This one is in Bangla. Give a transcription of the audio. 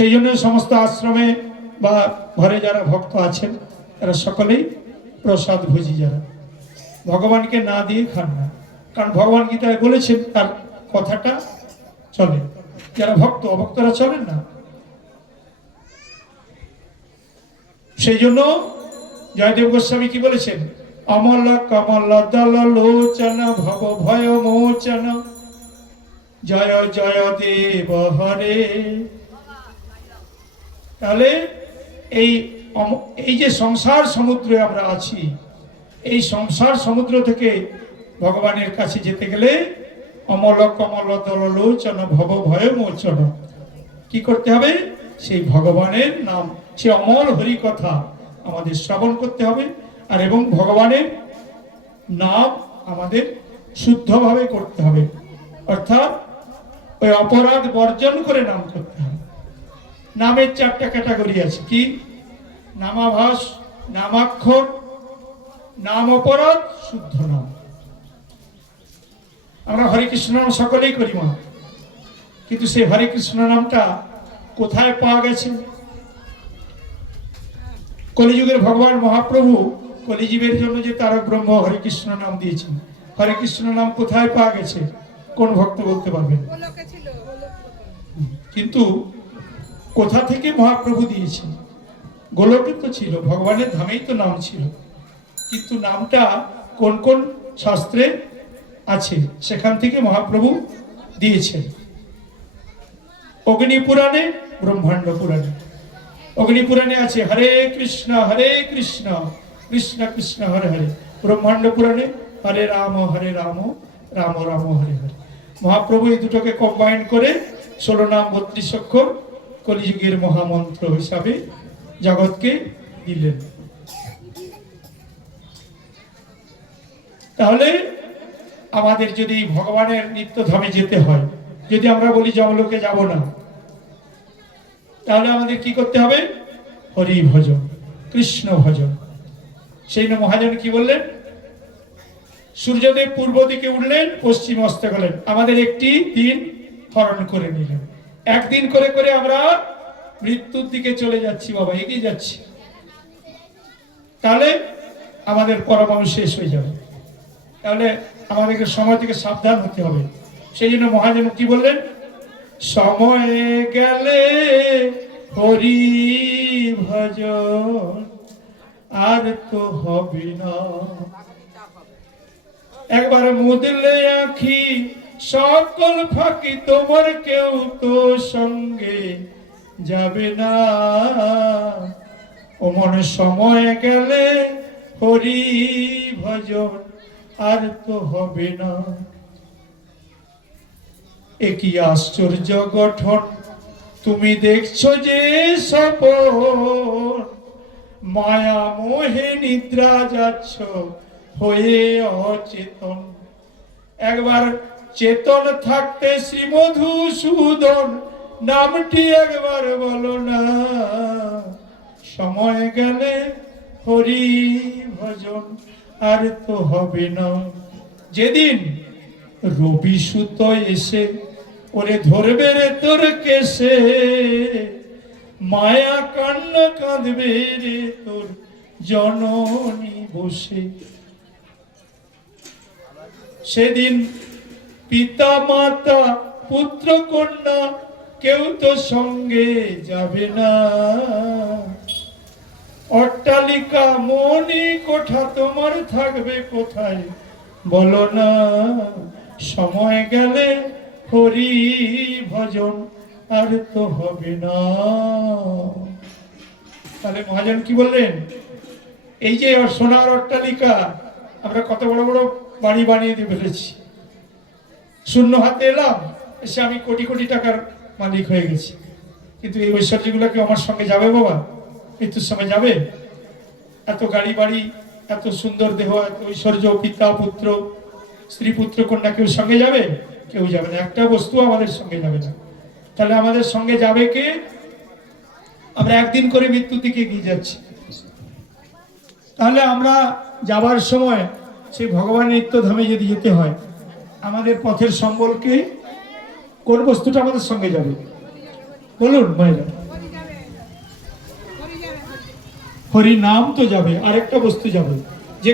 সেই জন্য সমস্ত আশ্রমে বা ঘরে যারা ভক্ত আছেন তারা সকলেই প্রসাদ ভোজি, যারা ভগবানকে না দিয়ে খান না, কারণ ভগবান গীতায় বলেছেন তার কথাটা চলে, যারা ভক্ত, অভক্তরা চলেন না। সেই জন্য জয়দেব গোস্বামী কি বলেছেন, অমল কমল দল লোচন ভব ভয় মোচন জয় জয় দেব হরে। তাহলে এই যে সংসার সমুদ্রে আমরা আছি, এই সংসার সমুদ্র থেকে ভগবানের কাছে যেতে গেলে অমল কমল দল লোচন ভব ভয় মোচন কি করতে হবে, সেই ভগবানের নাম, সে অমল হরি কথা আমাদের শ্রবণ করতে হবে, আর এবং ভগবানের নাম আমাদের শুদ্ধভাবে করতে হবে, অর্থাৎ ওই অপরাধ বর্জন করে নাম করতে হবে। নামের 4টা ক্যাটাগরি আছে, কি? নামাভাস, নামাক্ষর, নাম অপরাধ, শুদ্ধ নাম। আমরা হরে কৃষ্ণ নাম সকলেই করি মা, কিন্তু সেই হরে কৃষ্ণ নামটা কোথায় পাওয়া গেছে? কলিযুগের ভগবান মহাপ্রভু কলিজীবের জন্য যে তারক ব্রহ্ম হরে কৃষ্ণ নাম দিয়েছেন, হরে কৃষ্ণ নাম কোথায় পাওয়া গেছে? কোন ভক্ত বলতে পারবেন? কিন্তু কোথা থেকে মহাপ্রভু দিয়েছেন? গোলকে তো ছিল, ভগবানের ধামেই তো নাম ছিল, কিন্তু নামটা কোন কোন শাস্ত্রে আছে সেখান থেকে মহাপ্রভু দিয়েছেন। অগ্নি পুরাণে, ব্রহ্মাণ্ড পুরাণে। অগ্নি পুরাণে আছে হরে কৃষ্ণ কৃষ্ণ কৃষ্ণ হরে হরে। ব্রহ্মাণ্ড পুরাণে হরে রাম রাম রাম হরে হরে। মহাপ্রভু এই দুটোকে কম্বাইন করে 16 নাম 32 অক্ষর কলিযুগের মহামন্ত্র হিসাবে জগৎকে দিলেন। তাহলে আমাদের যদি ভগবানের নিত্যধামে যেতে হয়, যদি আমরা বলি যমলোকে যাব না, তাহলে আমাদের কি করতে হবে? হরি ভজন, কৃষ্ণ ভজন। সেই জন্য মহাজন কি বললেন, সূর্যদেব পূর্ব দিকে উঠলেন, পশ্চিম অস্ত গেলেন, আমাদের একটি দিন হরণ করে নিলেন। একদিন করে করে আমরা মৃত্যুর দিকে চলে যাচ্ছি বাবা, এগিয়ে যাচ্ছি, তাহলে আমাদের পরমাণু শেষ হয়ে যাবে। তাহলে আমাদেরকে সময় থেকে সাবধান হতে হবে। সেই জন্য মহাজন কি বললেন, সময় গেলে হরি ভজন আর তো হবে না। একবার মুদলে আঁখি সকল ফাঁকি, তোমার কেউ তো সঙ্গে যাবে না। ও মনে সময় গেলে হরি ভজন আর তো হবে না। একই আশ্চর্য গঠন তুমি দেখছো যে সপন, মায়া মোহে নিদ্রা যাচ্ছ হয়ে অচেতন। একবার চেতন থাকতে শ্রীমধুসূদন নামটি একবার বলো না। সময় গেলে হরি ভজন আর তো হবে না। যেদিন রবি সুত এসে ওরে ধরবে রে তোর কেসে, মায়া কান্না কাঁদবে রে তোর জননী বসে। সেদিন পিতা মাতা পুত্র কন্যা কেউ তো সঙ্গে যাবে না। অট্টালিকা মনি কোঠা তোমার থাকবে কোথায় বলো না। সময় গেলে হরি ভজন আর তো হবে না। তাহলে মহাজন কি বললেন, এই যে সোনার অট্টালিকা আমরা কত বড় বড় বাড়ি বানিয়ে দিয়ে ফেলেছি, শূন্য হাতে এলাম, এসে আমি কোটি কোটি টাকার মালিক হয়ে গেছি, কিন্তু এই ঐশ্বর্যগুলো কি আমার সঙ্গে যাবে বাবা? মৃত্যুর সময় যাবে? এত গাড়ি বাড়ি, এত সুন্দর দেহ, এত ঐশ্বর্য, পিতা পুত্র স্ত্রী পুত্র কন্যা কেউ সঙ্গে যাবে? কেউ যাবে না, একটা বস্তু আমাদের সঙ্গে যাবে না। তাহলে আমাদের সঙ্গে যাবে কে? আমরা একদিন করে মৃত্যুর দিকে এগিয়ে যাচ্ছি। তাহলে আমরা যাবার সময় সেই ভগবানের নিত্যধামে যদি যেতে হয়, আমাদের পথের সম্বলকে কোন বস্তুটা আমাদের সঙ্গে যাবে বলুন মায়েরা? হরি নাম তো যাবে, আরেকটা বস্তু যাবে।